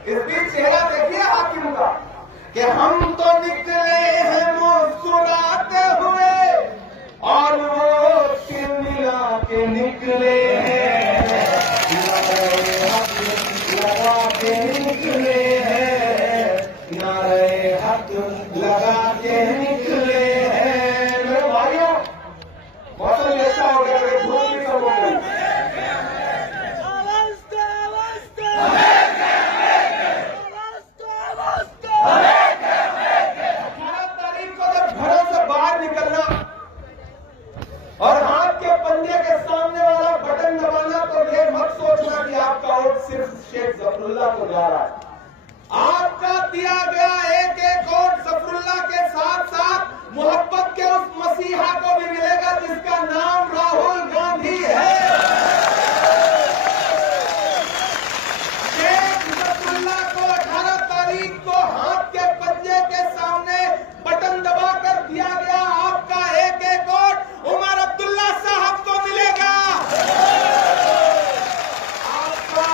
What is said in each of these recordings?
इस बीच चेहरा देखिए हाकिम का कि हम तो निकले हैं मुस्कुराते हुए और वो सिर मिला के निकले हैं, लगा के निकले हैं, नारे हक लगा के निकले हैं। मेरे भाइयों, मौसम ऐसा हो गया कि धूप भी कम हो गई। और हाथ के पंजे के सामने वाला बटन दबाना, तो ये मत सोचना कि आपका वोट सिर्फ शेख जफरुल्लाह को जा रहा है। आपका दिया गया एक एक वोट जफरुल्लाह के साथ साथ मोहब्बत के उस मसीहा को भी मिलेगा जिसका नाम राहुल गांधी है। शेख जफरुल्लाह को 18 तारीख को हाथ के पंजे के सामने बटन दबाकर दिया गया आपका एक एक वोट उमर अब्दुल्ला साहब को मिलेगा। आपका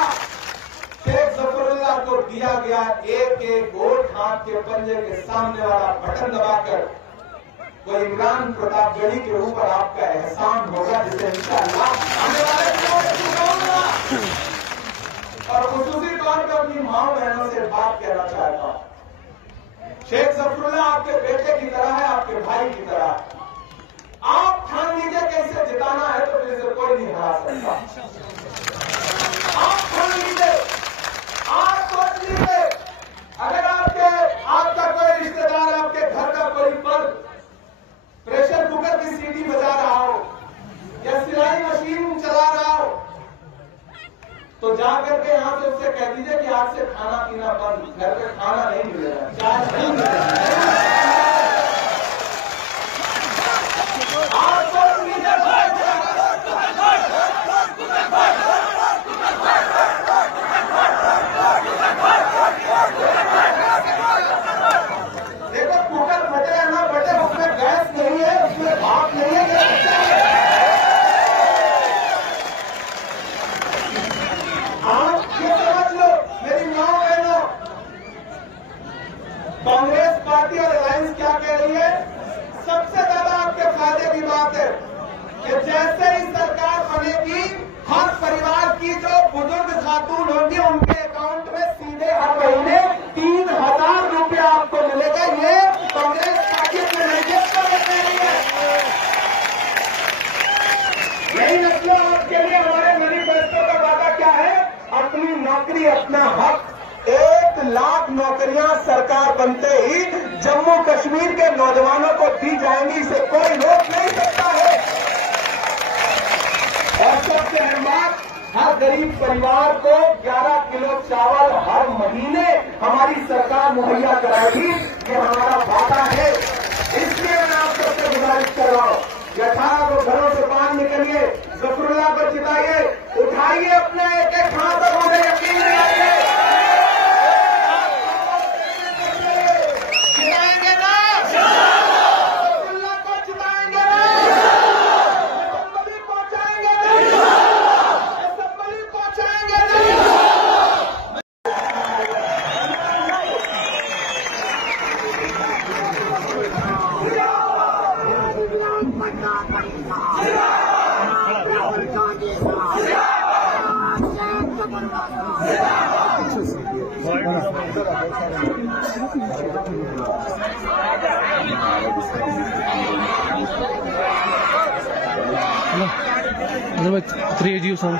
शेख जफरुल्लाह को दिया गया एक एक वोट हाथ के पंजे के सामने वाला बटन दबाकर वो इमरान प्रतापगढ़ी के ऊपर आपका एहसान होगा, जिसे इंशाअल्लाह आने वाले दिनों में चुकाऊंगा। और खुसूसी तौर पर अपनी माओ बहनों से बात कहना चाहता हूं। शेख जफरुल्लाह आपके बेटे की तरह है, आपके भाई की तरह है। आप ठान लीजिए कि इसे जिताना है तो फिर से कोई नहीं हरा सकता। आप ठान लीजिए, आप सोच लीजिए, अगर आपका कोई रिश्तेदार, आपके घर का कोई मर्द प्रेशर कुकर की सीटी बजा रहा हो या सिलाई मशीन चला रहा हो, तो जाकर के यहां से उससे कह दीजिए कि आज से खाना पीना बंद, घर पे खाना नहीं मिलेगा, चाय नहीं मिलेगा। देखो कुकर फटे है ना फटे, उसमें गैस नहीं है, उसमें भाप नहीं है। आप ये समझ लो मेरी माओ बहनों, कांग्रेस पार्टी और अलायंस क्या कह रही है? सबसे ज्यादा आपके फायदे की बात है कि जैसे ही सरकार बनेगी, हर परिवार की जो बुजुर्ग खातून होंगी उनके अकाउंट में सीधे हर महीने 3000 रुपया आपको मिलेगा। ये कांग्रेस पार्टी के मैनिफेस्टो में कह रही है। यही मतलब के लिए हमारे मैनिफेस्टो का वादा क्या है? अपनी नौकरी, अपना हक। 1 लाख नौकरियां सरकार बनते ही जम्मू कश्मीर के नौजवानों को दी जाएंगी, इसे कोई रोक नहीं सकता है। और सबसे अहम बात, हर गरीब परिवार को 11 किलो चावल हर महीने हमारी सरकार मुहैया कराएगी। ये हमारा वादा है। इसलिए मैं आप सबसे गुजारिश कर रहा हूं कि 18 को घरों से बाहर निकलिए, जफरुल्लाह को जिताइए, उठाइए अपना एक एक हाथ और मुझे यकीन दिलाइए जिताएंगे ना, जफरुल्लाह को जिताएंगे ना, असेंबली पहुंचाएंगे ना, असेंबली पहुंचाएंगे ना। No, 3 views on.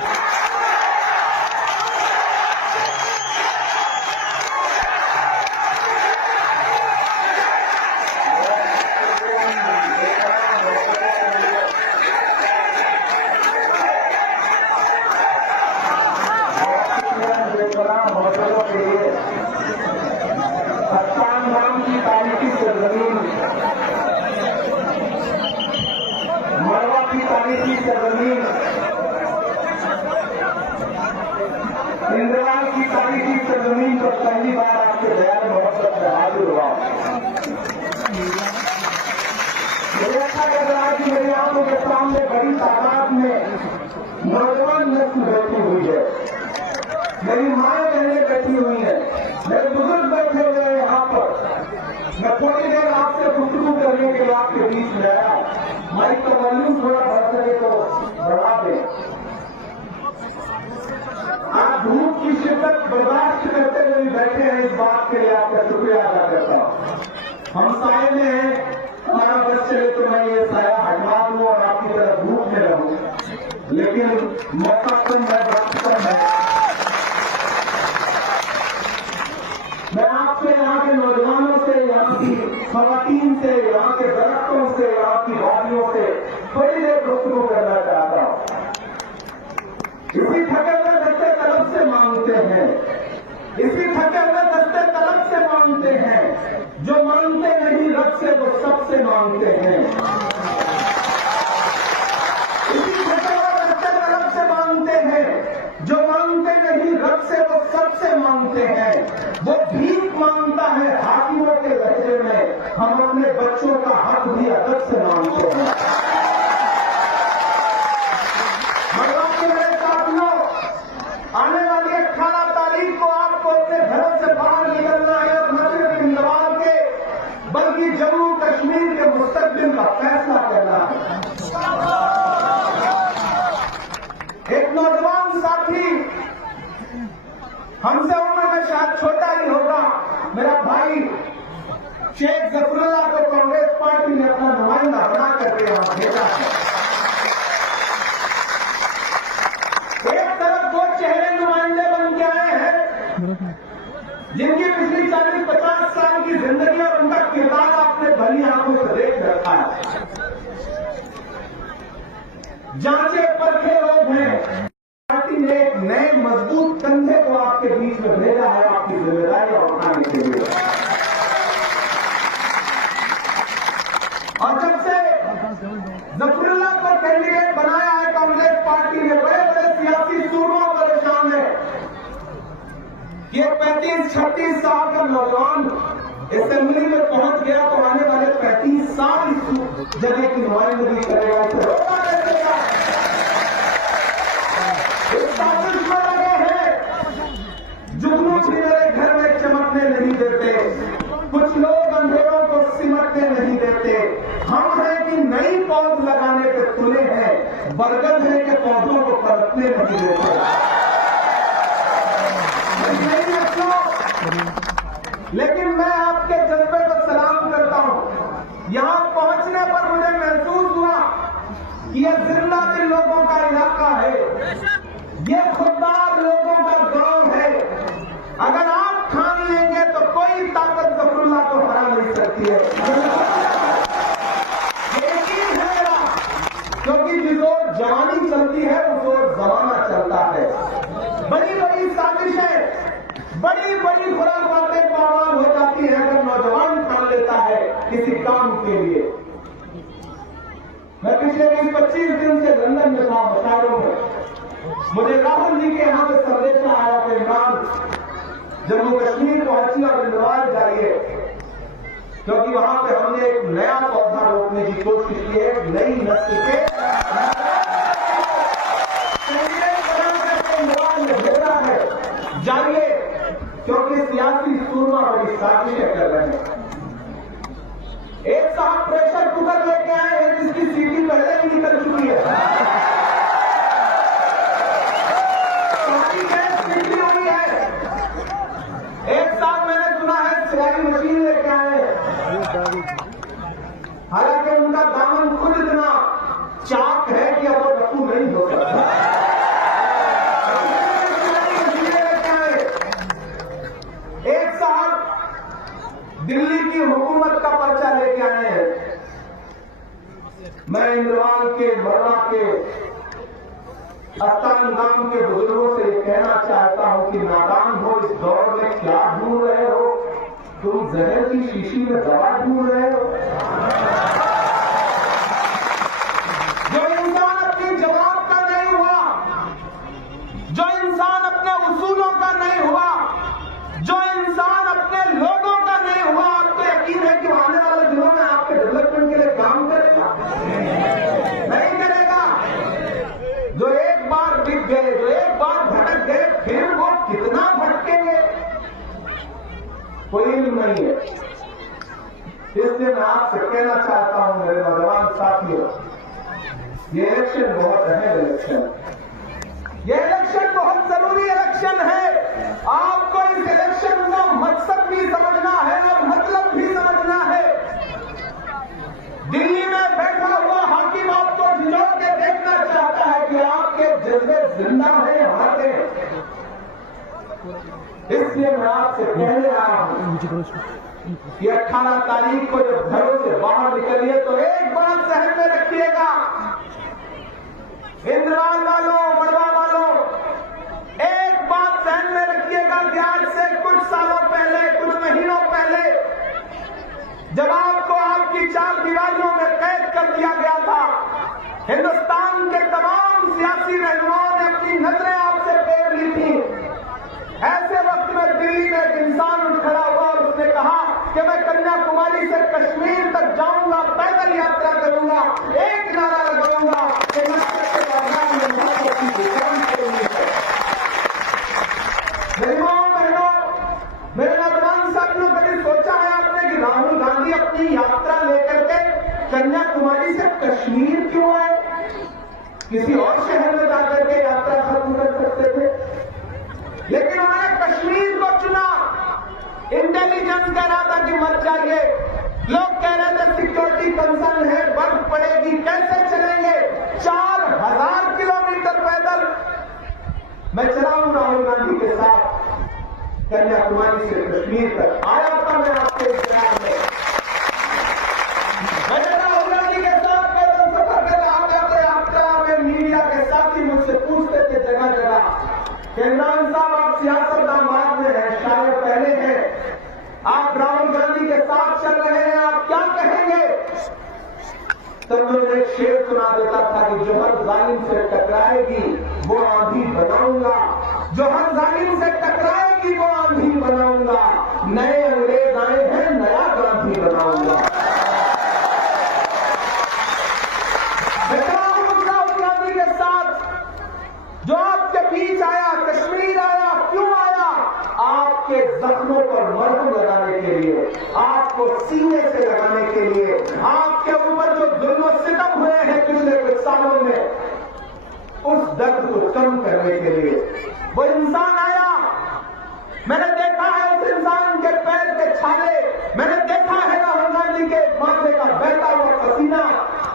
इंदिरा की तारीखी सरजमीन पर पहली बार आपके बयान मोहब्बत में हाजिर हुआ। मुझे अच्छा लग रहा है कि मेरी आंखों के सामने बड़ी तादाद में नौजवान नस्ल बैठी हुई है, मेरी माँ बहनें बैठी हुई है। के लिए आपका शुक्रिया अदा करता हूं। हम साए में हैं, हमारा बस चले तो मैं ये साया हटवा दूं और आपकी तरह धूप में रहूं, लेकिन मौका कम है, वक्त कम है। मैं आपसे, यहाँ के नौजवानों से, यहाँ की खवातीन से, यहाँ के दरख्तों से, यहाँ की वादियों से थोड़ी देर गुफ्तगू करना चाहता हूं। इसी थके हुए दस्ते तलब से मांगते हैं, इसी थके हुए दस्ते तलब से मांगते हैं, जो मांगते नहीं रब से वो सबसे मांगते हैं। इसी थके हुए दस्ते तलब से मांगते हैं, जो मांगते नहीं रब से वो सबसे मांगते हैं। वो भीख मांगता है हाकिमों के लहजे में, हम अपने बच्चों का हक भी अदब से मांगते हैं। आने वाली 18 तारीख को आपको अपने घरों से बाहर निकलना है, न सिर्फ इंदौर के बल्कि जम्मू कश्मीर के मुस्तकबिल का फैसला करना है। एक नौजवान साथी, हमसे उम्र में शायद छोटा ही होगा, मेरा भाई शेख जफरुल्लाह को कांग्रेस पार्टी ने अपना नुमाइंदा बना करके वहां भेजा है। एक तरफ वो चेहरे नुमाइंदे बन के आए हैं जिनकी पिछली 40-50 साल की जिंदगी और उनका किरदार आपने भली आंखों से देख रखा है। जांचे परखे लोग हैं। पार्टी ने एक नए मजबूत कंधे को आपके बीच में भेजा है आपकी जिम्मेदारी उठाने के लिए। और जब से जफरुल्लाह को कैंडिडेट बनाया है कांग्रेस पार्टी ने, बड़े बड़े सियासी सूरों परेशान है कि 35-36 साल का नौजवान असेंबली में पहुंच गया तो आने वाले 35 साल इस जगह की नुमाइंदगी करेगा, इसे रोका कैसे? इस साजिश में लगे हैं। जुगनू भी मेरे घर में चमकने नहीं देते, कुछ लोग अंधेरों को सिमटने नहीं देते। हम हैं कि नई पौध लगाने पे तुले हैं, बरगद है कि पौधों को पलटने नहीं देते। लेकिन मैं आपके जज्बे को सलाम करता हूं। यहां पहुंचने पर मुझे महसूस हुआ कि यह जिंदा दिल लोगों का इलाका है, यह खुददार लोगों का गांव है। अगर आप ठान लेंगे तो कोई ताकत जफरुल्लाह को हरा नहीं सकती है। यकीन है मेरा, क्योंकि जिस ओर जवानी चलती है उस ओर जमाना चलता है। बड़ी बड़ी साजिशें, बड़ी बड़ी खुराफातें पामाल हो जाती है अगर नौजवान ठान लेता है किसी काम के लिए। मैं पिछले 20-25 दिन से लंदन में था मुशायरों में। मुझे राहुल जी के यहां से संदेशा आया कि इमरान जम्मू कश्मीर पहुंची और इंदौर जाइए, क्योंकि वहां पे हमने एक नया पौधा रोपने की कोशिश की है, नई नस्ल के इंदौर में भेजा है। जाइए, क्योंकि सियासी सूरमा बड़ी साजिशें कर रहे हैं। एक साहब प्रेशर कुकर लेके आए हैं जिसकी सीटी पहले ही निकल चुकी है, सारी गैस निकली हुई है। एक साहब मैंने सुना है सिलाई मशीन लेके आए हैं, हालांकि उनका दामन खुद इतना चाक है कि अब वो रफू नहीं हो सकता। एक साहब दिल्ली की हुकूमत का पर्चा लेके आए हैं। मैं इंद्रवाल के, मरना के, अस्तान गांव के बुजुर्गों से कहना चाहता हूं कि नादान हो, इस दौर में क्या ढूंढ रहे हो? तुम जहर की शीशी में दवा ढूंढ रहे हो? जो इंसान अपनी जवाब का नहीं हुआ, जो इंसान अपने उसूलों का नहीं हुआ, जो इंसान अपने लोगों का नहीं हुआ, आपको यकीन है कि आने वाले दिनों में आपके डेवलपमेंट के लिए काम करेगा? नहीं करेगा। जो एक बार बिक गए, जो एक बार भटक गए, फिर वो कितना भटकेंगे कोई इल्म नहीं है। इसलिए मैं आपसे कहना चाहता हूं मेरे नौजवान साथियों, ये इलेक्शन बहुत अहम इलेक्शन है, ये इलेक्शन बहुत जरूरी इलेक्शन है। आपको इस इलेक्शन का मकसद भी इसलिए मैं आपसे कहने आया हूं कि 18 तारीख को जब घरों से बाहर निकलिए तो एक बात ध्यान में रखिएगा, इंद्रवाल वालों, बड़वा वालों, एक बात ध्यान में रखिएगा कि आज से कुछ सालों पहले, कुछ महीनों पहले जब आपको आपकी 4 दीवारियों में कैद कर दिया गया था, हिंदुस्तान के तमाम सियासी रहनुमाओं ने अपनी नजरें आपसे फेर ली थी। ऐसे वक्त में दिल्ली में एक इंसान उठ खड़ा हुआ और उसने कहा कि मैं कन्याकुमारी से कश्मीर तक जाऊंगा, पैदल यात्रा करूंगा, एक नारा लगाऊंगा कि मेरी मां बहनों, मेरे नौजवान साथियों, कभी सोचा है आपने कि राहुल गांधी अपनी यात्रा लेकर के कन्याकुमारी से कश्मीर क्यों आए? किसी और शहर में जाकर के यात्रा खत्म कर सकते थे, लेकिन उन्होंने कश्मीर को चुना। इंटेलिजेंस कह रहा था कि मत जाइए, लोग कह रहे थे सिक्योरिटी कंसर्न है, बर्फ पड़ेगी, कैसे चलेंगे? 4000 किलोमीटर पैदल मैं चला हूं राहुल गांधी के साथ कन्याकुमारी से कश्मीर तक। आया था मैं आपके इंतजार में, मैंने राहुल गांधी के साथ पैदल सफर कर यात्रा में मीडिया के साथी मुझसे पूछते थे जगह जगह कि इमरान साहब आप सियासतदान बाद में हैं, शायद पहले हैं, आप राहुल गांधी के साथ चल रहे हैं, आप क्या कहेंगे? तब मैं एक शेर सुना देता था कि जो हर जालिम से टकराएगी वो आंधी बनाऊंगा, जो हर जालिम से टकराएगी वो आंधी बनाऊंगा, नए अंग्रेज आए हैं, नया गांधी बनाऊंगा। राहुल गांधी के साथ जो आपके बीच आया, कश्मीर आया, क्यों आया? आपके जख्मों पर मरहम लगाने के लिए, आपको सीने से लगाने के लिए, आपके ऊपर जो जुल्म सितम हुए हैं पिछले कुछ सालों में, उस दर्द को कम करने के लिए वो इंसान आया। मैंने देखा है उस इंसान के पैर के छाले, मैंने देखा है राहुल गांधी के माथे का बहता हुआ पसीना।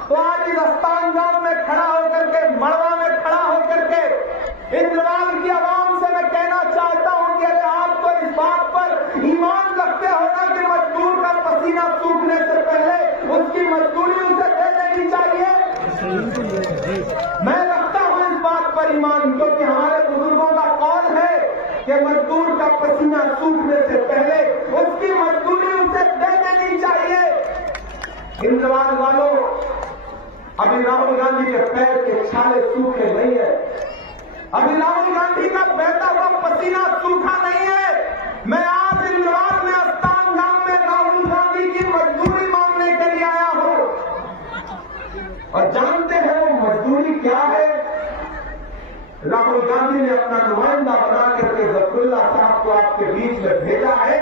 तो आज इस अस्तान गांव में खड़ा होकर के, मड़वा में खड़ा होकर के इंद्रवाल की आवाम से मैं कहना चाहता हूं कि अगर आप तो इस बात पर ईमान रखते हो ना कि मजदूर का पसीना सूखने से पहले उसकी मजदूरी उसे दे देनी चाहिए, मैं रखता हूं इस बात पर ईमान, क्योंकि हमारे बुजुर्गों का कौल है कि मजदूर का पसीना सूखने से पहले उसकी मजदूरी उसे दे देनी चाहिए। इंद्रवाल वालों, अभी राहुल गांधी के पैर के छाले सूखे नहीं है, अभी राहुल गांधी का बहता हुआ पसीना सूखा नहीं है। मैं आज इंद्रवाल में, अस्तान गांव में राहुल गांधी की मजदूरी मांगने के लिए आया हूं। और जानते हैं वो मजदूरी क्या है? राहुल गांधी ने अपना नुमाइंदा बना करके जफरुल्लाह साहब को आपके बीच में भेजा है।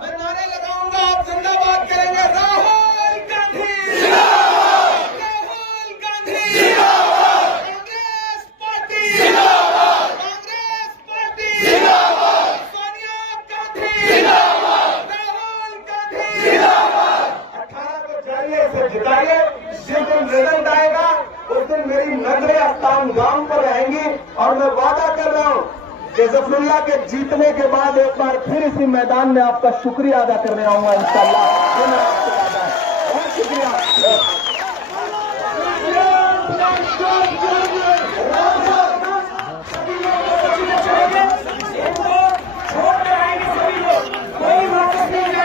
मैं नारे लगाऊंगा, आप जिंदाबाद करेंगे, राहुल गांधी जिंदाबाद, राहुल गांधी जिंदाबाद, कांग्रेस पार्टी जिंदाबाद, कांग्रेस पार्टी जिंदाबाद, सोनिया गांधी जिंदाबाद, राहुल गांधी जिंदाबाद। 18 को जाइए, इसे जिताइए। जिस दिन रिजल्ट आएगा उस दिन मेरी नजरें अस्तान गांव पर रहेंगी और मैं वादा कर रहा हूं कि जफरुल्लाह के जीतने के बाद एक बार फिर इसी मैदान में आपका शुक्रिया अदा करने आऊंगा इंशाअल्लाह। ये मेरा आपसे वादा है। बहुत शुक्रिया।